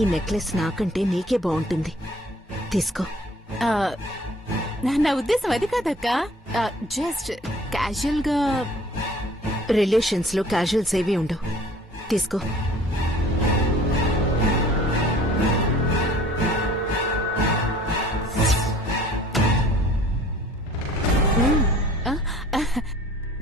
ఈ నెక్లెస్ నాకంటే నీకే బాగుంటుంది. తీసుకో. నా ఉద్దేశం అది కాదక్క. జస్ట్ క్యాజువల్ గా. రిలేషన్స్ లో క్యాజువల్స్ ఏవి ఉండవు. తీసుకో.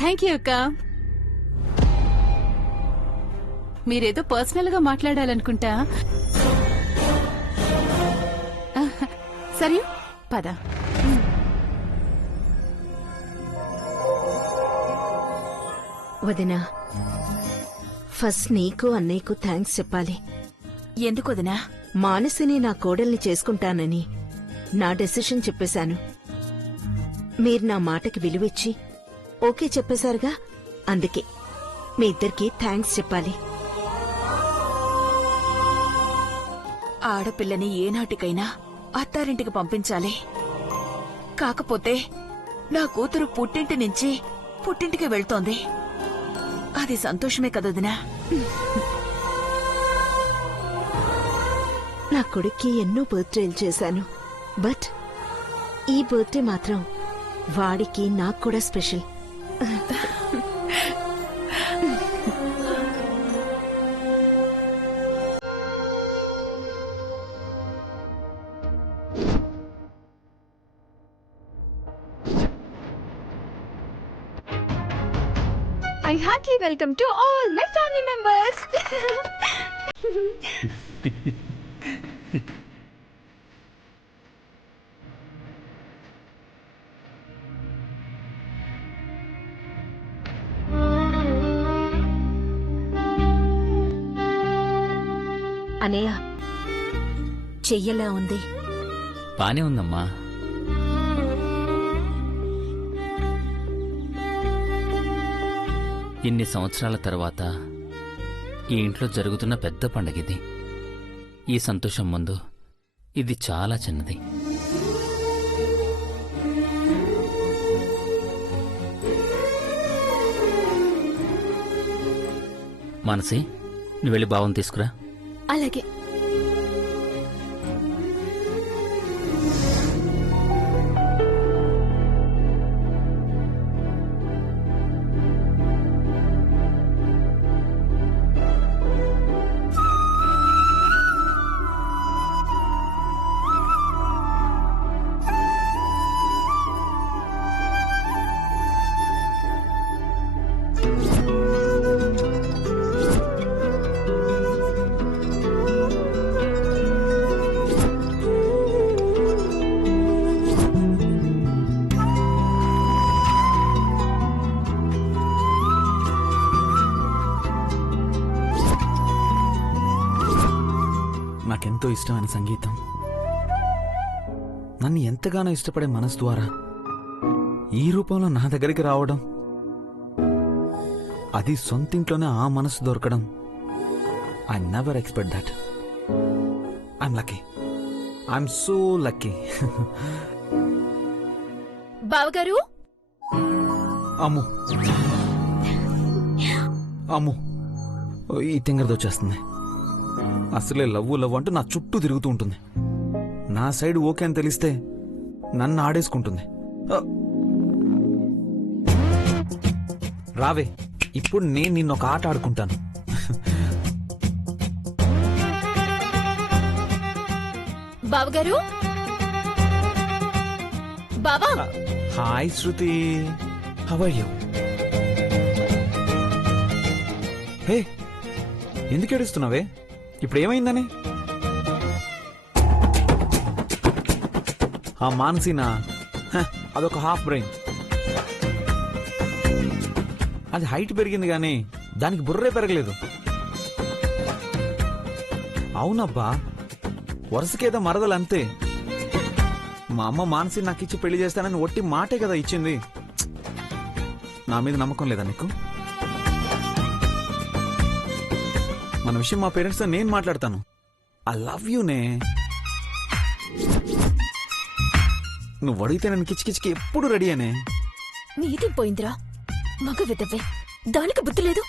థ్యాంక్ యూ అక్క. మీరేదో పర్సనల్ గా మాట్లాడాలనుకుంటా. సరే పద. వదినా, ఫస్ట్ నీకు అన్నయ్యకు థ్యాంక్స్ చెప్పాలి. ఎందుకు వదినా? మానసిని నా కోడల్ని చేసుకుంటానని నా డెసిషన్ చెప్పేశాను. మీరు నా మాటకి విలువిచ్చి ఓకే చెప్పేశారుగా, అందుకే మీ ఇద్దరికి థ్యాంక్స్ చెప్పాలి. ఆడపిల్లని ఏనాటికైనా అత్తారింటికి పంపించాలి. కాకపోతే నా కూతురు పుట్టింటి నుంచి పుట్టింటికి వెళ్తోంది. అది సంతోషమే కదొదినా? నా కొడుక్కి ఎన్నో బర్త్డేలు చేశాను, బట్ ఈ బర్త్డే మాత్రం వాడికి నాకు కూడా special. I heartily welcome to all my family members. అనయ్య, చెయ్యలా ఉంది? బానే ఉందమ్మా. ఇన్ని సంవత్సరాల తర్వాత ఈ ఇంట్లో జరుగుతున్న పెద్ద పండగిది. ఈ సంతోషం ముందు ఇది చాలా చిన్నది. మానసి, నువ్వు వెళ్ళి బావని తీసుకురా. అలాగే. నాకెంతో ఇష్టమైన సంగీతం, నన్ను ఎంతగానో ఇష్టపడే మనసు ద్వారా ఈ రూపంలో నా దగ్గరికి రావడం, అది సొంతింట్లోనే ఆ మనసు దొరకడం, I never expect that. I'm lucky. I'm so lucky. బావగారు. అమ్ము అమ్ము, ఈ తింగరది వచ్చేస్తుంది. అసలే లవ్వు అంటూ నా చుట్టూ తిరుగుతూ ఉంటుంది. నా సైడ్ ఓకే అని తెలిస్తే నన్ను ఆడేసుకుంటుంది. రావే, ఇప్పుడు నేను నిన్నొక ఆట ఆడుకుంటాను. బావగారు. బావా. Hi Shruti, how are you? Hey, ఎందుకు ఏడుస్తున్నావే? ఇప్పుడు ఏమైందని? ఆ మానసినా, అదొక హాఫ్ బ్రెయిన్. అది హైట్ పెరిగింది కానీ దానికి బుర్రే పెరగలేదు. అవునబ్బా, వరుసకేదో మరదలు అంతే. మా అమ్మ మానసి నాకు ఇచ్చి పెళ్లి చేస్తానని ఒట్టి మాటే కదా ఇచ్చింది. నా మీద నమ్మకం లేదా నీకు? మన విషయం మా పేరెంట్స్తో నేను మాట్లాడతాను. ఐ లవ్ యూనే. నువ్వు అడిగితే నన్ను కిచికిచికి ఎప్పుడు రెడీ అనే. నీది పోయిందిరా, మగ విధవే, దానికి బుద్ధి లేదు.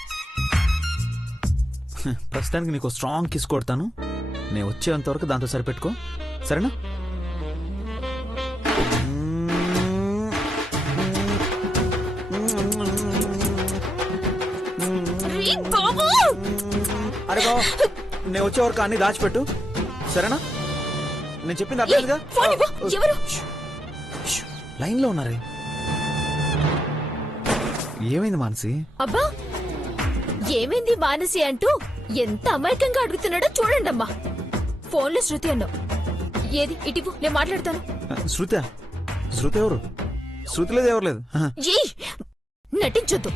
ప్రస్తుతానికి నీకు స్ట్రాంగ్ కిస్ కొడతాను, నేను వచ్చేంత వరకు దాంతో సరిపెట్టుకో, సరేనా? అరే బావ, నేను వచ్చే వరకు అన్ని దాచిపెట్టు, సరేనా? నేను చెప్పింది అర్థమైందిగా? ఎవరు? లైన్ లో ఉన్నారే. ఏమైంది మానసి? అబ్బా ఏమైంది మానసి అంటూ ఎంత అమాయకంగా అడుగుతున్నాడో చూడండమ్మా. ఫోన్లో శృతి అన్నావు. ఏది ఇటివు, నేను మాట్లాడతాను. శృతి ఎవరు? శృతి లేదు, ఎవరు లేదు. ఏయ్ నటించొద్దు.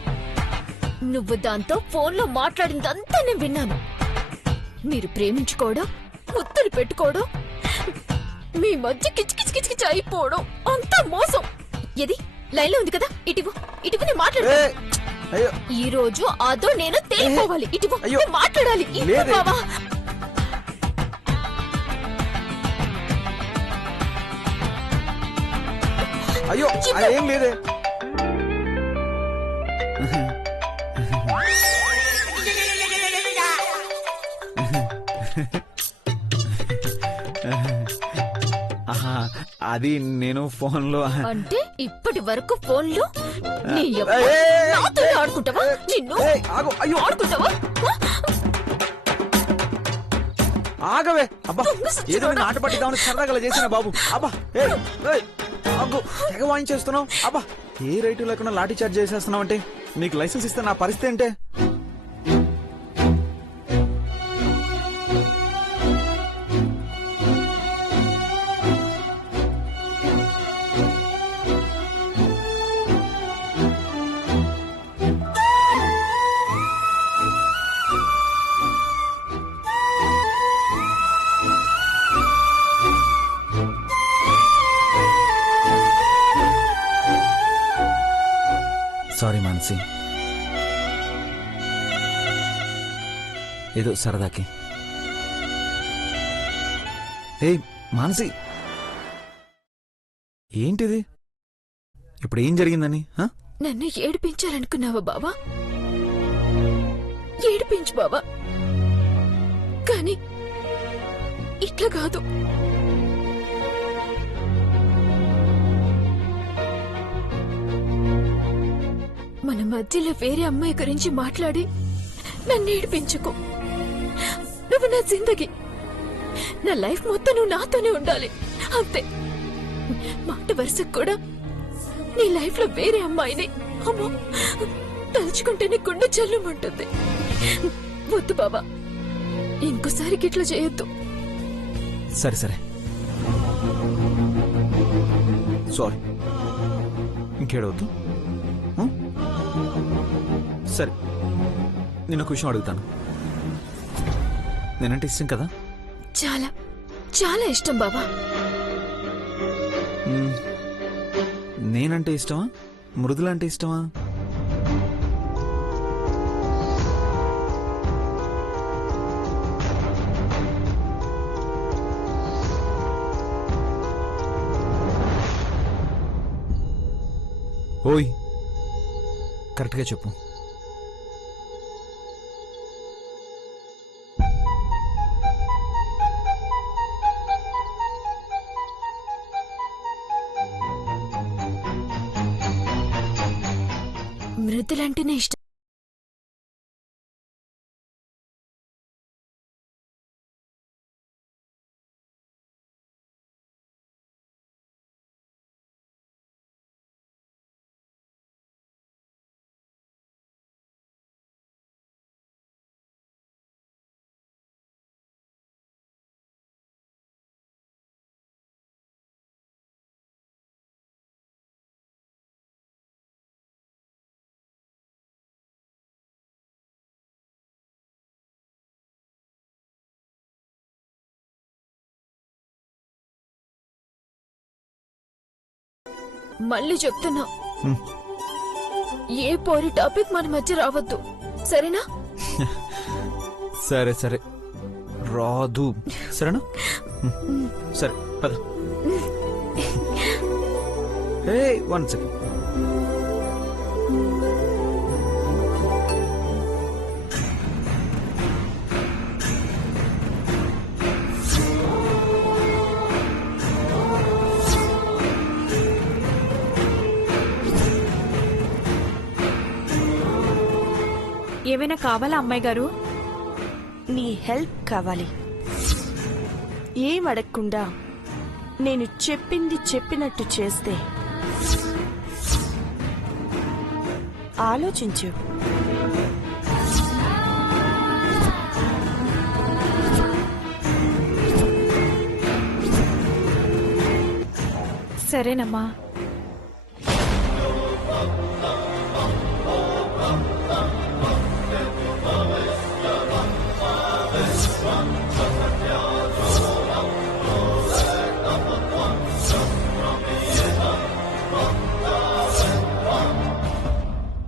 నువ్వు దాంతో ఫోన్లో మాట్లాడిందంతా నేను విన్నాను. మీరు ప్రేమించుకోవడం, ముద్దులు పెట్టుకోవడం, మీ మధ్య కిచకిచకిచకిచ అయిపోవడం అంతా మోసం. ఏది లైన్లో ఉంది కదా, ఇటివు నేను మాట్లాడతాను. అయ్యో, ఈ రోజు అదో నేను తేలిపోవాలి. ఇటువో అయ్యో. మాట్లాడాలి. లేదే. బావా అయ్యో ఏం లేదే. ఆహా, అది నేను ఫోన్లో. అంటే ఇప్పటి వరకు ఫోన్లో నీ యవ్వ నాతో ఆడుకుంటావా? నిన్ను అయ్యో ఆడుకుంటావా? ఆగవే. అబ్బా ఏదో నాట పట్టిద్దామని సరదాగా చేసిన బాబు. అబ్బా ఆగు, తెగ వాయించేస్తున్నావు. అబ్బా ఏ రైటు లేకుండా లాఠీ చార్జ్ చేసేస్తున్నావు అంటే, నీకు లైసెన్స్ ఇస్తే నా పరిస్థితి ఏంటే? సారీ మానసి, ఏదో సరదాకి. ఏయ్ మానసి, ఏంటిది? ఇప్పుడు ఏం జరిగిందని? నన్ను ఏడిపించాలనుకున్నావా బావా? ఏడిపించు బావా, కానీ ఇట్లా కాదు. మన మధ్యలో వేరే అమ్మాయి గురించి మాట్లాడి నన్ను ఏడిపించుకో. నువ్వు నా జిందగీ, నా లైఫ్ మొత్తం నువ్వు నాతోనే ఉండాలి, అంతే. మాట వరుసకు కూడా నీ లైఫ్ లో వేరే అమ్మాయిని అమ్మో తలుచుకుంటేనే గుండె చల్లమంటుంది. వద్దు బాబా, ఇంకోసారికి ఇట్లా చేయొద్దు. సరే సరే, సారీ, ఇంకేడవద్దు. సరే, నేను ఒక విషయం అడుగుతాను. నేనంటే ఇష్టం కదా? చాలా చాలా ఇష్టం బాబా. నేనంటే ఇష్టమా, మృదుల అంటే ఇష్టమా? ఓయ్ కరెక్ట్గా చెప్పు. మృదులంటేనే ఇష్టం. మళ్ళీ చెప్తున్నా, ఏ పోరి టాపిక్ మన మధ్య రావద్దు, సరేనా? సరే సరే, రాదు, సరేనా? సరే పద. ఏ 1 సెకండ్. ఏమైనా కావాలా అమ్మాయి గారు? నీ హెల్ప్ కావాలి. ఏం అడగకుండా నేను చెప్పింది చెప్పినట్టు చేస్తే ఆలోచించు. సరేనమ్మా.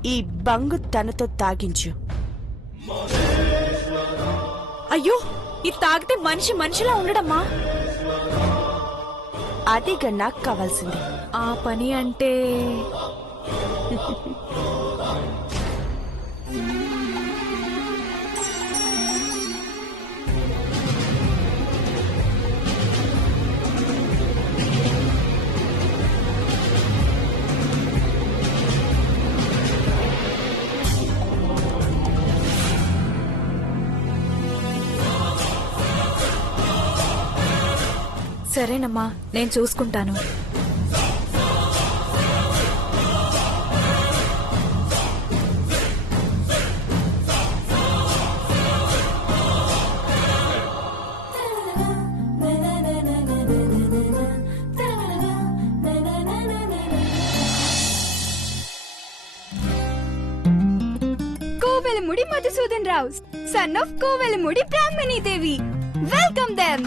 ఈ బంగు తనతో తాగించు. అయ్యో, ఇది తాగితే మనిషి మనిషిలా ఉండడమ్మా. అదిగా నాకు కావాల్సింది. ఆ పని అంటే సరేనమ్మా, నేను చూసుకుంటాను. Kovelamudi Madhusudan Rao, son of Kovelamudi Brahmani Devi. Welcome them.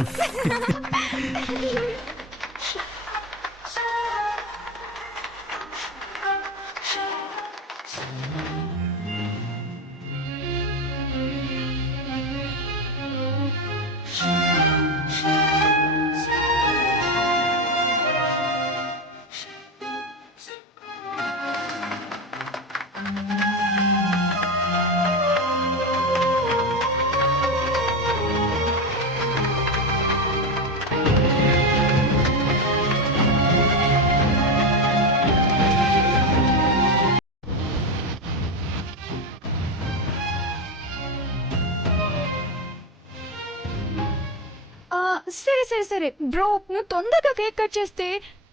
సరే సరే సరే బ్రో, నువ్వు తొందరగా కేక్ కట్ చేస్తే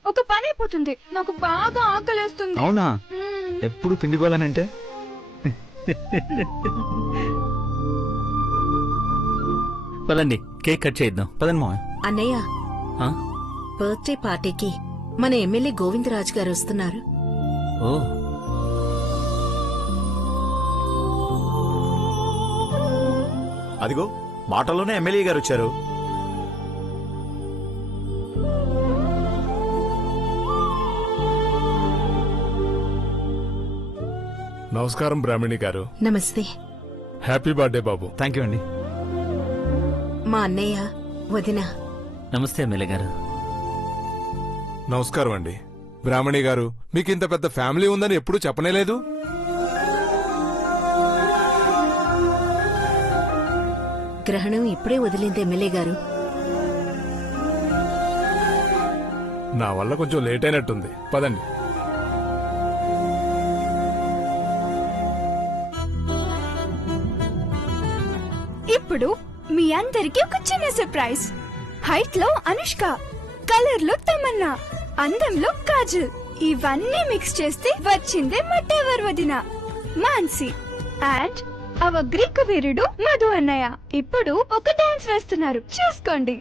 ఒక పని అయిపోతుంది. నాకు బాగా ఆకలేస్తుంది. అవునా? ఎప్పుడు పిండిపోవాలనంటే పదండి, కేక్ కట్ చేద్దాం. పదండి మావయ్య. అన్నయ్య, ఆ? బర్త్డే పార్టీకి మన ఎమ్మెల్యే గోవిందరాజు గారు వస్తున్నారు. ఓ, అదిగో మాటల్లోనే ఎమ్మెల్యే గారు వచ్చారు. నమస్కారం బ్రాహ్మణి గారు. నమస్తే. Happy birthday Babu. Thank you అండి. మా అన్నయ్య, వదిన. నమస్తే ఎమ్మెల్యే గారు. నమస్కారం అండి. బ్రాహ్మణి గారు, మీకు ఇంత పెద్ద ఫ్యామిలీ ఉందని ఎప్పుడూ చెప్పనేలేదు. గ్రహణం ఇప్పుడే వదిలింది ఎమ్మెల్యే గారు. నా వల్ల కొంచెం లేట్ అయినట్టుంది. పదండి. ఇప్పుడు మీ అందరికి ఒక చిన్న సర్ప్రైజ్. హైట్ లో అనుష్క, కలర్ లో తమన్నా, అందంలో కాజల్, ఇవన్నీ మిక్స్ చేస్తే వచ్చిందే మట్టెవర్ వదిన మాన్సి. అండ్ అవ గ్రీకు వీరుడు మధు అన్నయ్య ఇప్పుడు ఒక డాన్స్ వేస్తున్నారు, చూసుకోండి.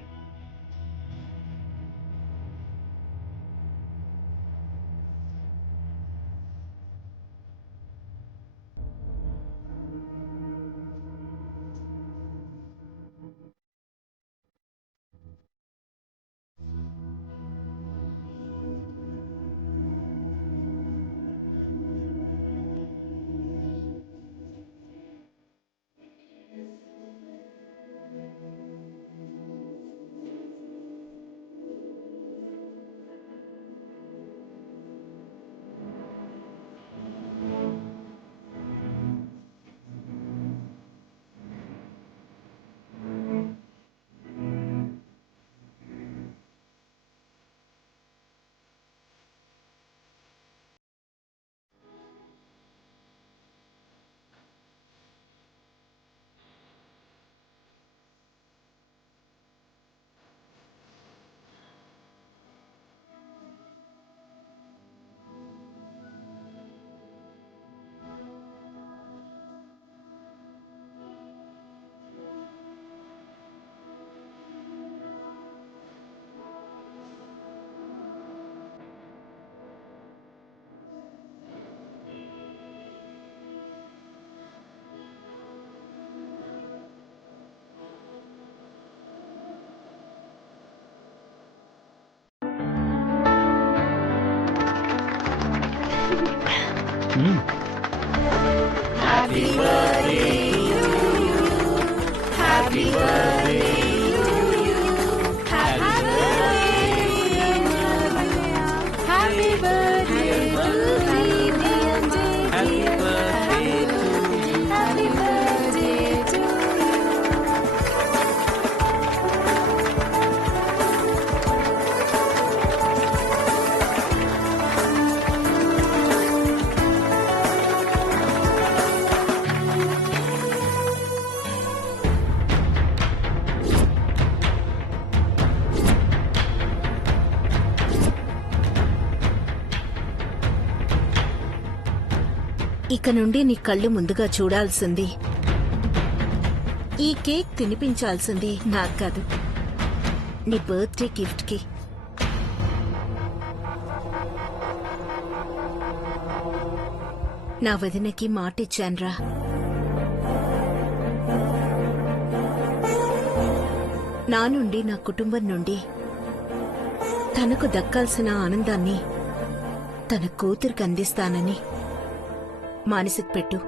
మ్మ్. ఇక నుండి నీ కళ్ళు ముందుగా చూడాల్సింది ఈ కేక్ తినిపించాల్సింది నాకు కాదు, నీ బర్త్డే గిఫ్ట్ కి. నా వదినకి మాటిచ్చాన్రా. నా నుండి, నా కుటుంబం నుండి తనకు దక్కాల్సిన ఆనందాన్ని తన కూతురికి అందిస్తానని మానసిక పెట్టు.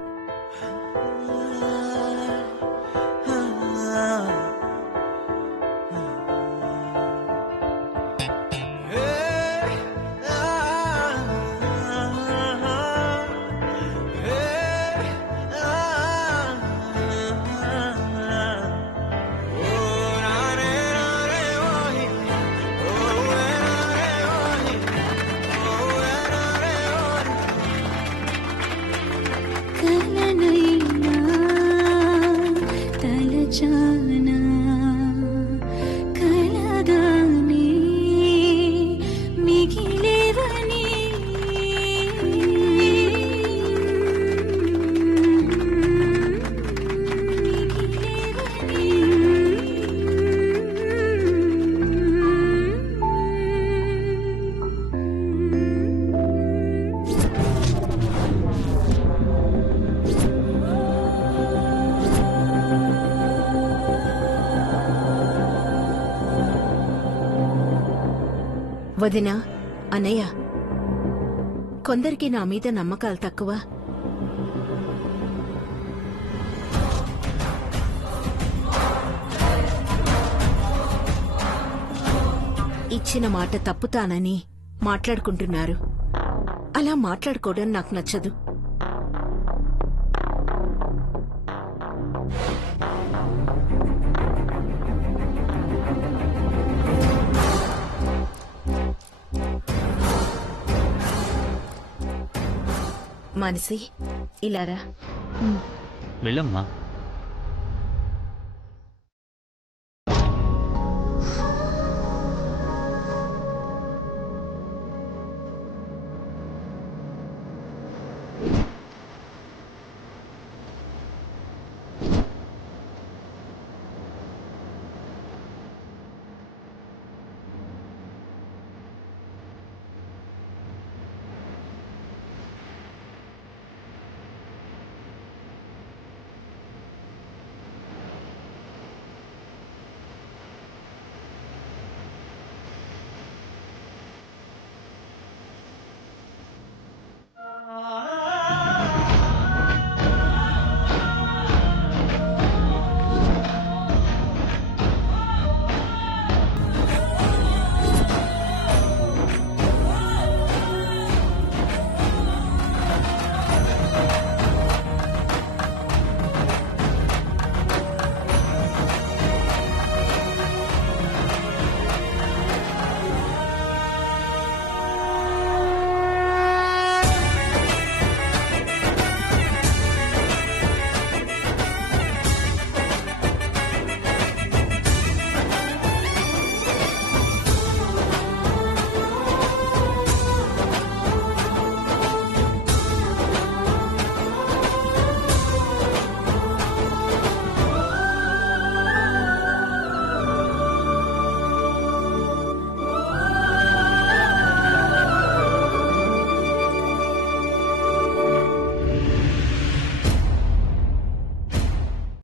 వదినా, అన్నయ్య, కొందరికి నా మీద నమ్మకాలు తక్కువ. ఇచ్చిన మాట తప్పుతానని మాట్లాడుకుంటున్నారు. అలా మాట్లాడుకోవడం నాకు నచ్చదు. మానసి, ఇలారా. వెళ్ళమ్మా.